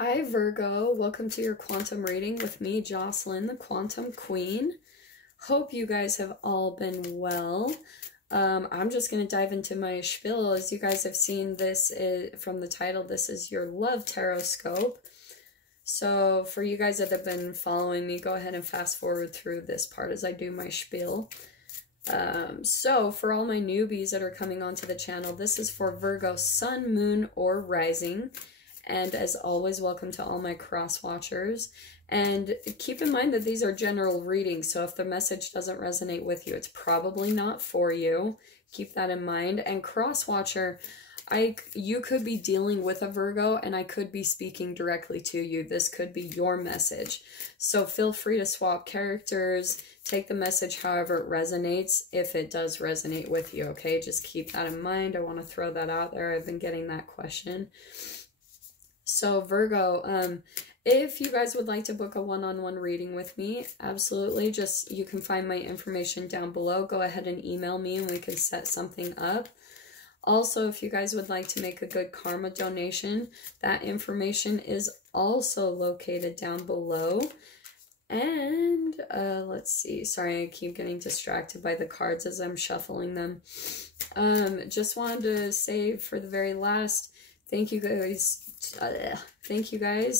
Hi Virgo, welcome to your quantum reading with me, Jocelyn, the Quantum Queen. Hope you guys have all been well. I'm just going to dive into my spiel. As you guys have seen, this is from the title, this is your love Tarotscope. So for you guys that have been following me, go ahead and fast forward through this part as I do my spiel. So for all my newbies that are coming onto the channel, this is for Virgo Sun, Moon, or Rising. And as always, welcome to all my cross watchers. And keep in mind that these are general readings, so if the message doesn't resonate with you, it's probably not for you. Keep that in mind. And cross watcher, you could be dealing with a Virgo, and I could be speaking directly to you. This could be your message. So feel free to swap characters, take the message however it resonates, if it does resonate with you, okay? Just keep that in mind. I want to throw that out there. I've been getting that question. So Virgo, if you guys would like to book a one-on-one reading with me, absolutely. Just, you can find my information down below. Go ahead and email me and we can set something up. Also, if you guys would like to make a good karma donation, that information is also located down below. And let's see, sorry, I keep getting distracted by the cards as I'm shuffling them. Just wanted to say for the very last, thank you guys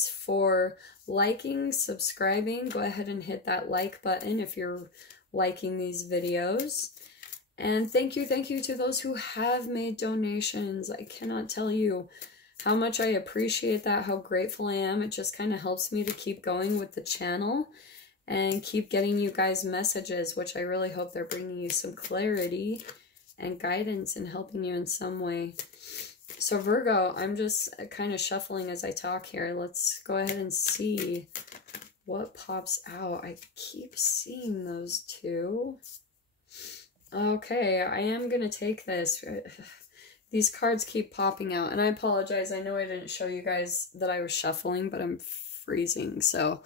for liking, subscribing. Go ahead and hit that like button if you're liking these videos. And thank you to those who have made donations. I cannot tell you how much I appreciate that, how grateful I am. It just kind of helps me to keep going with the channel and keep getting you guys messages, which I really hope they're bringing you some clarity and guidance and helping you in some way. So Virgo, I'm just kind of shuffling as I talk here. Let's go ahead and see what pops out. I keep seeing those two. Okay, I am going to take this. These cards keep popping out, and I apologize. I know I didn't show you guys that I was shuffling, but I'm freezing, so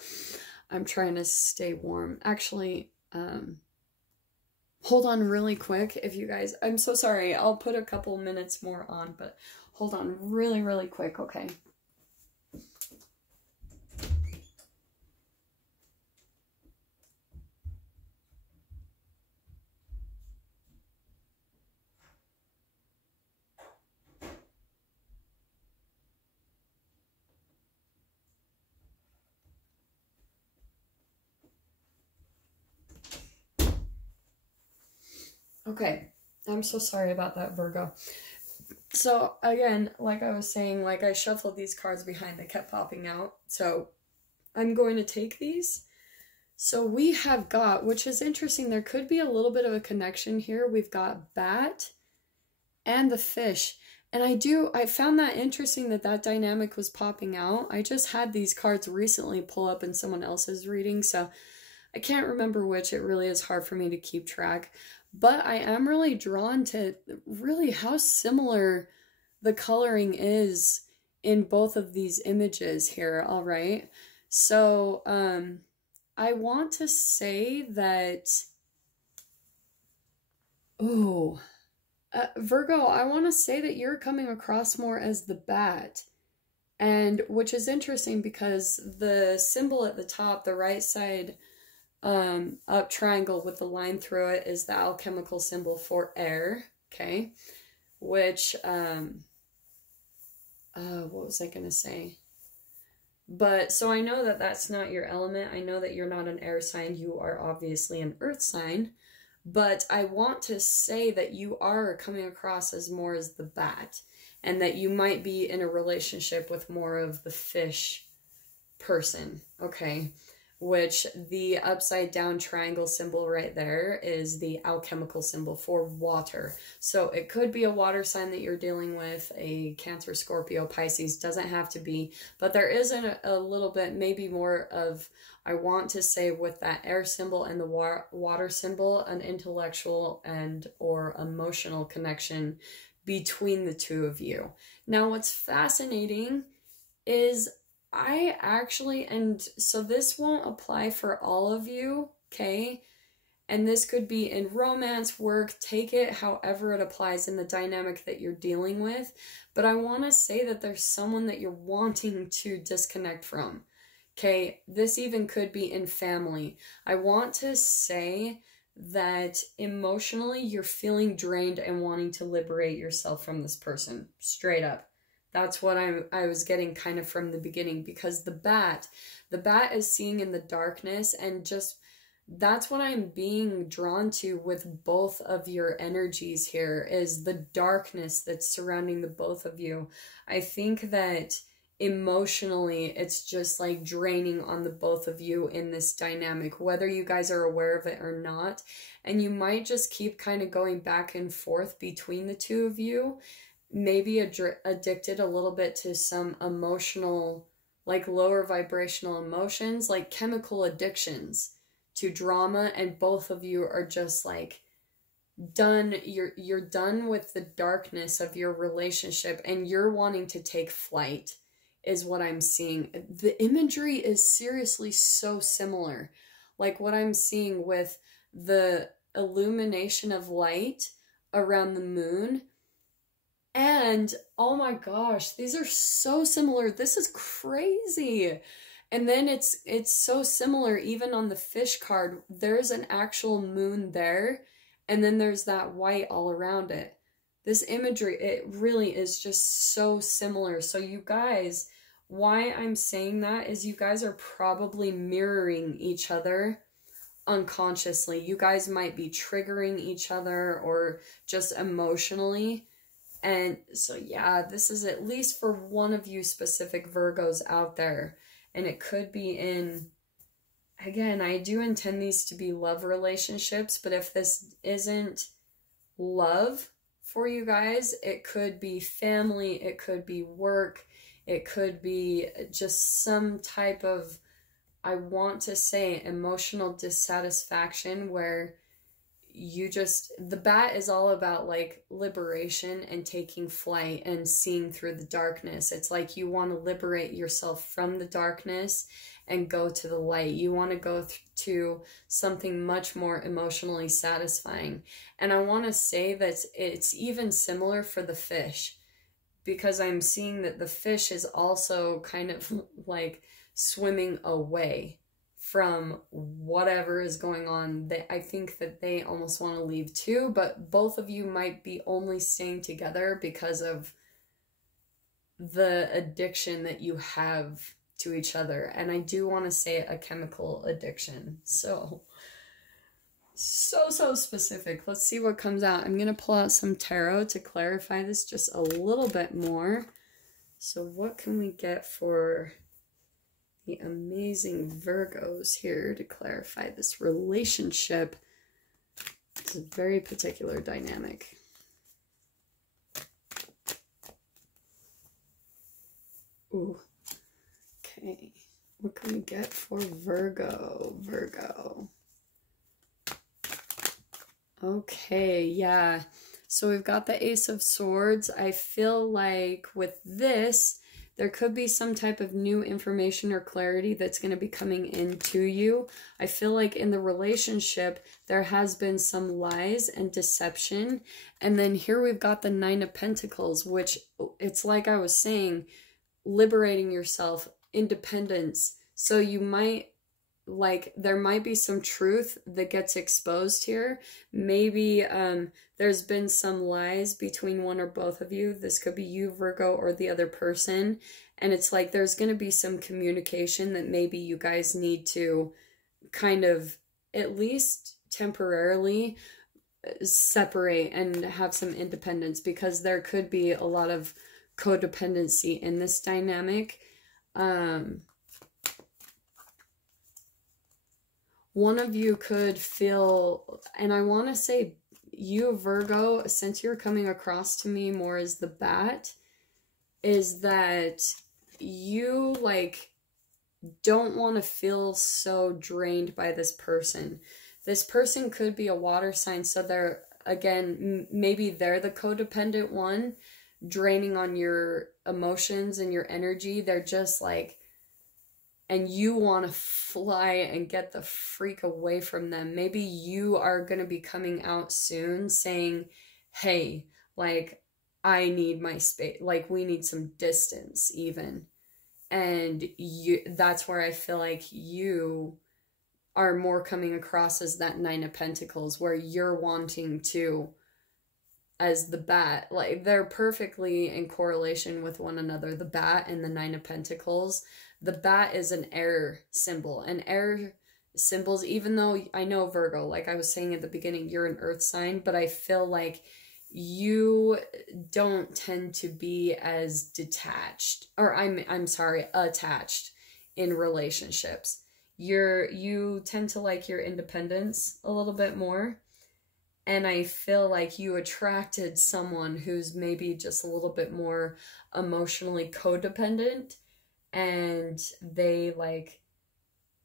I'm trying to stay warm. Actually, hold on really quick if you guys, I'm so sorry. I'll put a couple minutes more on, but hold on really quick, okay? Okay, I'm so sorry about that, Virgo. So again, like I was saying, like I shuffled these cards behind, they kept popping out. So I'm going to take these. So we have got, which is interesting, there could be a little bit of a connection here. We've got bat and the fish. And I found that interesting that that dynamic was popping out. I just had these cards recently pull up in someone else's reading, so I can't remember which. It really is hard for me to keep track. But I am really drawn to really how similar the coloring is in both of these images here, all right? So I want to say that, Virgo, I want to say that you're coming across more as the bat. And which is interesting because the symbol at the top, the right side up triangle with the line through it, is the alchemical symbol for air, okay? Which, what was I going to say? But, so I know that that's not your element. I know that you're not an air sign. You are obviously an earth sign. But I want to say that you are coming across as more as the bat. And that you might be in a relationship with more of the fish person, okay? Which the upside down triangle symbol right there is the alchemical symbol for water. So it could be a water sign that you're dealing with, a Cancer, Scorpio, Pisces, doesn't have to be, but there is a little bit, maybe more of, I want to say with that air symbol and the water symbol, an intellectual and or emotional connection between the two of you. Now what's fascinating is I actually, and so this won't apply for all of you, okay? And this could be in romance, work, take it however it applies in the dynamic that you're dealing with. But I want to say that there's someone that you're wanting to disconnect from. Okay, this even could be in family. I want to say that emotionally you're feeling drained and wanting to liberate yourself from this person, straight up. That's what I was getting kind of from the beginning, because the bat is seeing in the darkness, and just that's what I'm being drawn to with both of your energies here, is the darkness that's surrounding the both of you. I think that emotionally it's just like draining on the both of you in this dynamic, whether you guys are aware of it or not. And you might just keep kind of going back and forth between the two of you, maybe addicted a little bit to some emotional, like lower vibrational emotions, like chemical addictions to drama, and both of you are just like done. You're done with the darkness of your relationship, and you're wanting to take flight, is what I'm seeing. The imagery is seriously so similar. Like what I'm seeing with the illumination of light around the moon. And oh my gosh, these are so similar. This is crazy. And then it's so similar even on the fish card. There's an actual moon there, and then there's that white all around it. This imagery, it really is just so similar. So you guys, why I'm saying that is you guys are probably mirroring each other unconsciously. You guys might be triggering each other or just emotionally. And so yeah, this is at least for one of you specific Virgos out there. And it could be in, again, I do intend these to be love relationships, but if this isn't love for you guys, it could be family, it could be work, it could be just some type of, I want to say, emotional dissatisfaction where you just, the bat is all about like liberation and taking flight and seeing through the darkness. It's like you want to liberate yourself from the darkness and go to the light. You want to go to something much more emotionally satisfying. And I want to say that it's even similar for the fish, because I'm seeing that the fish is also kind of like swimming away from whatever is going on. I think that they almost want to leave too, but both of you might be only staying together because of the addiction that you have to each other. And I do want to say a chemical addiction. So specific. Let's see what comes out. I'm going to pull out some tarot to clarify this just a little bit more. So what can we get for the amazing Virgos here to clarify this relationship? It's a very particular dynamic. Ooh. Okay. What can we get for Virgo? Okay, yeah. So we've got the Ace of Swords. I feel like with this, there could be some type of new information or clarity that's going to be coming into you. I feel like in the relationship, there has been some lies and deception. And then here we've got the Nine of Pentacles, which it's like I was saying, liberating yourself, independence. So you might, like, there might be some truth that gets exposed here. Maybe there's been some lies between one or both of you. This could be you, Virgo, or the other person. And it's like there's going to be some communication that maybe you guys need to kind of, at least temporarily, separate and have some independence, because there could be a lot of codependency in this dynamic. One of you could feel, and I want to say you, Virgo, since you're coming across to me more as the bat, is that you like don't want to feel so drained by this person. This person could be a water sign, so they're, again, maybe they're the codependent one, draining on your emotions and your energy. They're just like, and you want to fly and get the freak away from them. Maybe you are going to be coming out soon saying, hey, like, I need my space, like, we need some distance even. And that's where I feel like you are more coming across as that Nine of Pentacles, where you're wanting to, as the bat, like, they're perfectly in correlation with one another, the bat and the Nine of Pentacles. The bat is an air symbol, and air symbols, even though I know Virgo, like I was saying at the beginning, you're an earth sign, but I feel like you don't tend to be as detached, or I'm sorry, attached in relationships. You tend to like your independence a little bit more. And I feel like you attracted someone who's maybe just a little bit more emotionally codependent, and they, like,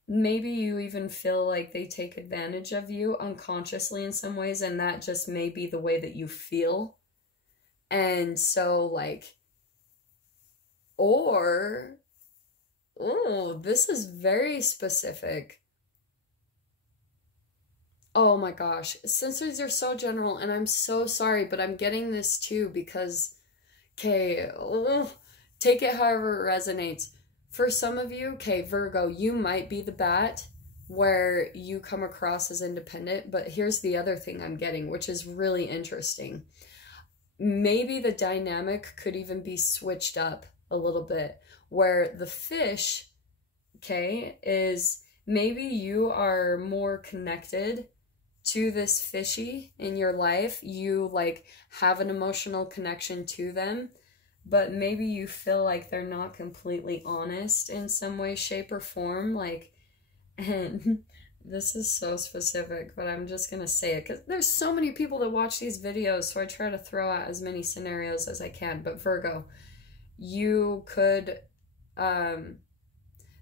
maybe you even feel like they take advantage of you unconsciously in some ways, and that just may be the way that you feel. And so, like, or, oh, this is very specific. Oh my gosh, since these are so general, and I'm so sorry, but I'm getting this too because, okay, take it however it resonates. For some of you, okay, Virgo, you might be the bat where you come across as independent, but here's the other thing I'm getting, which is really interesting. Maybe the dynamic could even be switched up a little bit, where the fish, okay, is maybe you are more connected to this fishy in your life. You, like, have an emotional connection to them, but maybe you feel like they're not completely honest in some way, shape, or form. Like, and this is so specific, but I'm just gonna say it because there's so many people that watch these videos, so I try to throw out as many scenarios as I can. But Virgo, you could,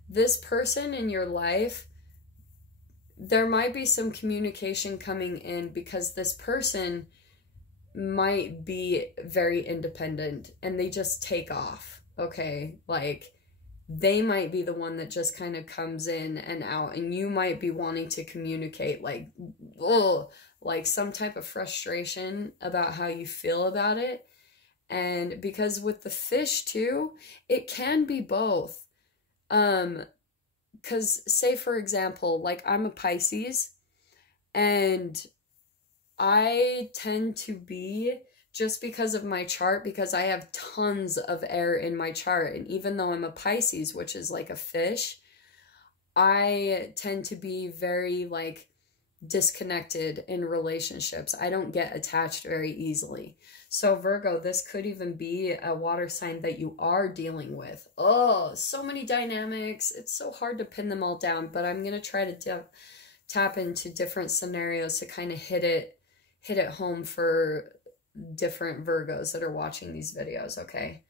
this person in your life, there might be some communication coming in because this person might be very independent and they just take off, okay? Like, they might be the one that just kind of comes in and out, and you might be wanting to communicate, like, like some type of frustration about how you feel about it. And because with the fish too, it can be both. Because, say, for example, like, I'm a Pisces, and I tend to be, just because of my chart, because I have tons of air in my chart, and even though I'm a Pisces, which is like a fish, I tend to be very, like, disconnected in relationships. I don't get attached very easily. So Virgo, this could even be a water sign that you are dealing with. Oh, so many dynamics. It's so hard to pin them all down, but I'm going to try to tap into different scenarios to kind of hit it home for different Virgos that are watching these videos, okay?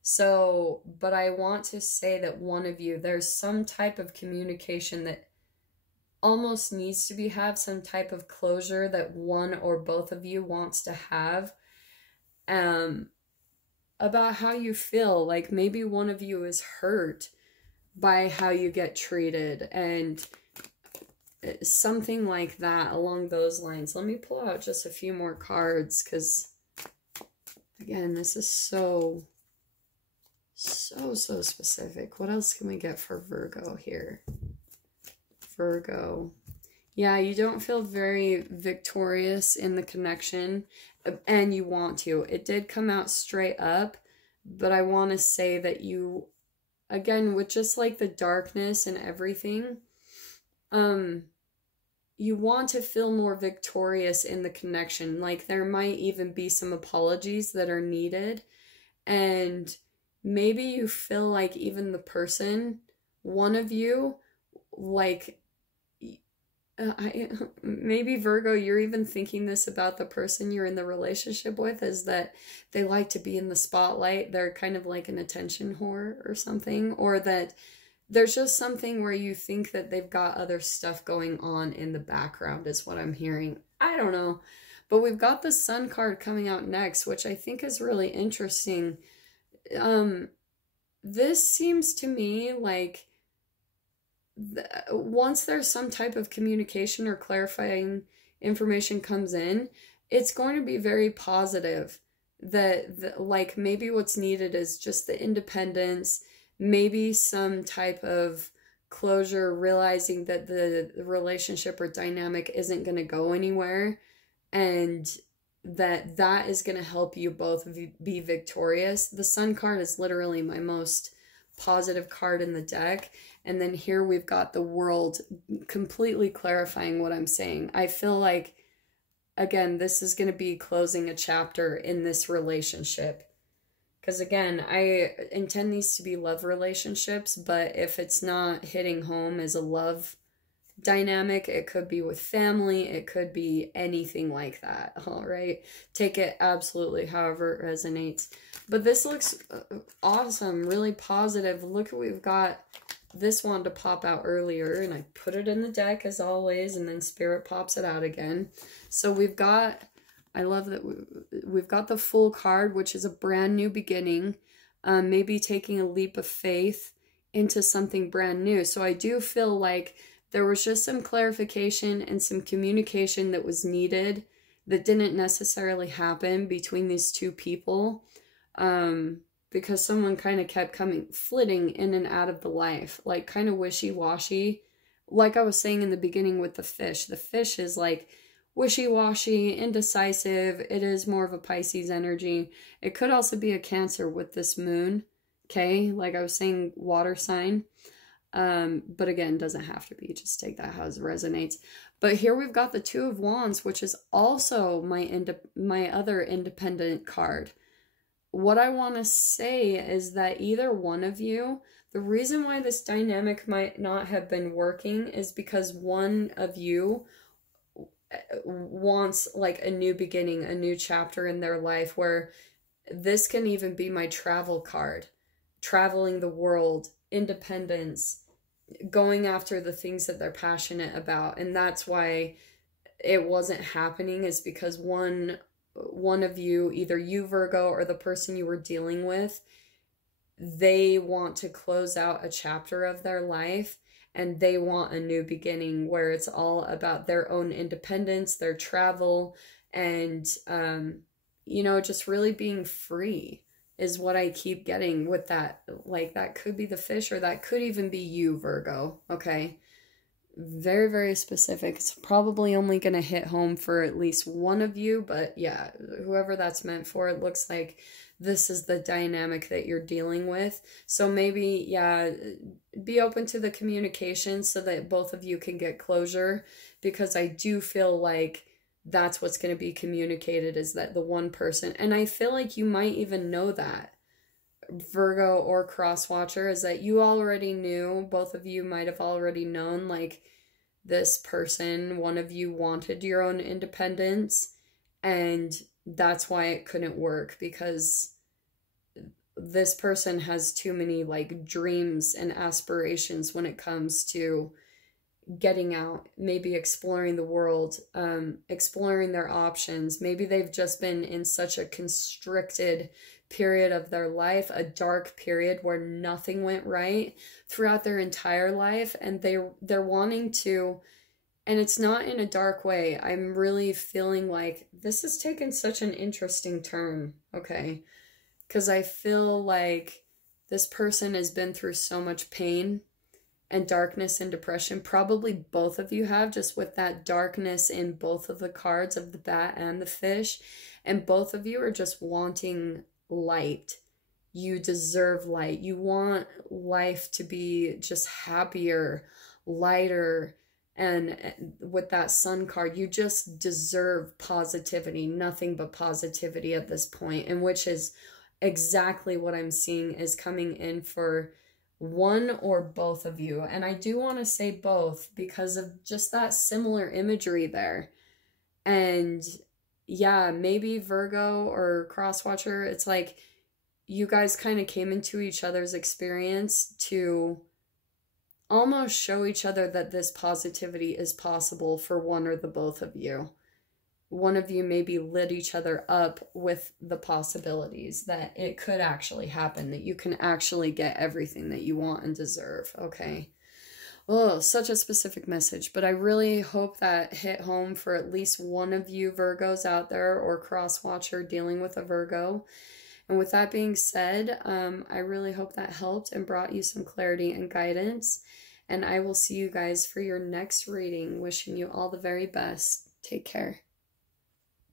So, but I want to say that one of you, there's some type of communication that almost needs to have some type of closure that one or both of you wants to have, about how you feel. Like, maybe one of you is hurt by how you get treated, and something like that along those lines. Let me pull out just a few more cards, because again, this is so specific. What else can we get for Virgo here? Virgo. Yeah, you don't feel very victorious in the connection, and you want to. It did come out straight up, but I want to say that you, again, with just like the darkness and everything, you want to feel more victorious in the connection. Like, there might even be some apologies that are needed, and maybe you feel like even the person, one of you, like, maybe Virgo, you're even thinking this about the person you're in the relationship with, is that they like to be in the spotlight. They're kind of like an attention whore or something, or that there's just something where you think that they've got other stuff going on in the background, is what I'm hearing. I don't know. But we've got the Sun card coming out next, which I think is really interesting. This seems to me like once there's some type of communication or clarifying information comes in, it's going to be very positive. That like maybe what's needed is just the independence, maybe some type of closure, realizing that the relationship or dynamic isn't going to go anywhere, and that is going to help you both be victorious. The Sun card is literally my most positive card in the deck, and then here we've got the World, completely clarifying what I'm saying. I feel like, again, this is going to be closing a chapter in this relationship. Because again, I intend these to be love relationships, but if it's not hitting home as a love dynamic, it could be with family, it could be anything like that. All right, take it absolutely however it resonates. But this looks awesome, really positive. Look, we've got this one to pop out earlier, and I put it in the deck as always, and then Spirit pops it out again. So we've got, I love that we've got the Fool card, which is a brand new beginning, maybe taking a leap of faith into something brand new. So I do feel like there was just some clarification and some communication that was needed that didn't necessarily happen between these two people, because someone kind of kept flitting in and out of the life, like kind of wishy-washy. Like I was saying in the beginning with the fish is like wishy-washy, indecisive. It is more of a Pisces energy. It could also be a Cancer with this moon, okay? Like I was saying, water sign. But again, doesn't have to be. Just take that how it resonates. But here we've got the Two of Wands, which is also my other independent card. What I want to say is that either one of you, the reason why this dynamic might not have been working is because one of you wants like a new beginning, a new chapter in their life, where this can even be my travel card. Traveling the world, independence, going after the things that they're passionate about. And that's why it wasn't happening, is because one of you, either you Virgo or the person you were dealing with, they want to close out a chapter of their life, and they want a new beginning where it's all about their own independence, their travel, and you know, just really being free is what I keep getting with that. Like, that could be the fish, or that could even be you, Virgo, okay? Very, very specific. It's probably only going to hit home for at least one of you, but yeah, whoever that's meant for, it looks like this is the dynamic that you're dealing with. So maybe, yeah, be open to the communication so that both of you can get closure, because I do feel like that's what's going to be communicated, is that the one person, and I feel like you might even know that, Virgo or cross watcher, is that you already knew, both of you might have already known, like, this person, one of you wanted your own independence, and that's why it couldn't work, because this person has too many like dreams and aspirations when it comes to getting out, maybe exploring the world, exploring their options. Maybe they've just been in such a constricted period of their life, a dark period where nothing went right throughout their entire life, and they're wanting to, and it's not in a dark way. I'm really feeling like this has taken such an interesting turn, okay? Because I feel like this person has been through so much pain and darkness and depression. Probably both of you have, just with that darkness in both of the cards of the bat and the fish. And both of you are just wanting light. You deserve light. You want life to be just happier, lighter. And with that Sun card, you just deserve positivity, nothing but positivity at this point, and which is exactly what I'm seeing is coming in for one or both of you. And I do want to say both because of just that similar imagery there. And yeah, maybe Virgo or Crosswatcher, it's like you guys kind of came into each other's experience to almost show each other that this positivity is possible for one or the both of you. One of you maybe lit each other up with the possibilities that it could actually happen, that you can actually get everything that you want and deserve, okay? Oh, such a specific message, but I really hope that hit home for at least one of you Virgos out there or cross-watcher dealing with a Virgo. And with that being said, I really hope that helped and brought you some clarity and guidance. And I will see you guys for your next reading. Wishing you all the very best. Take care.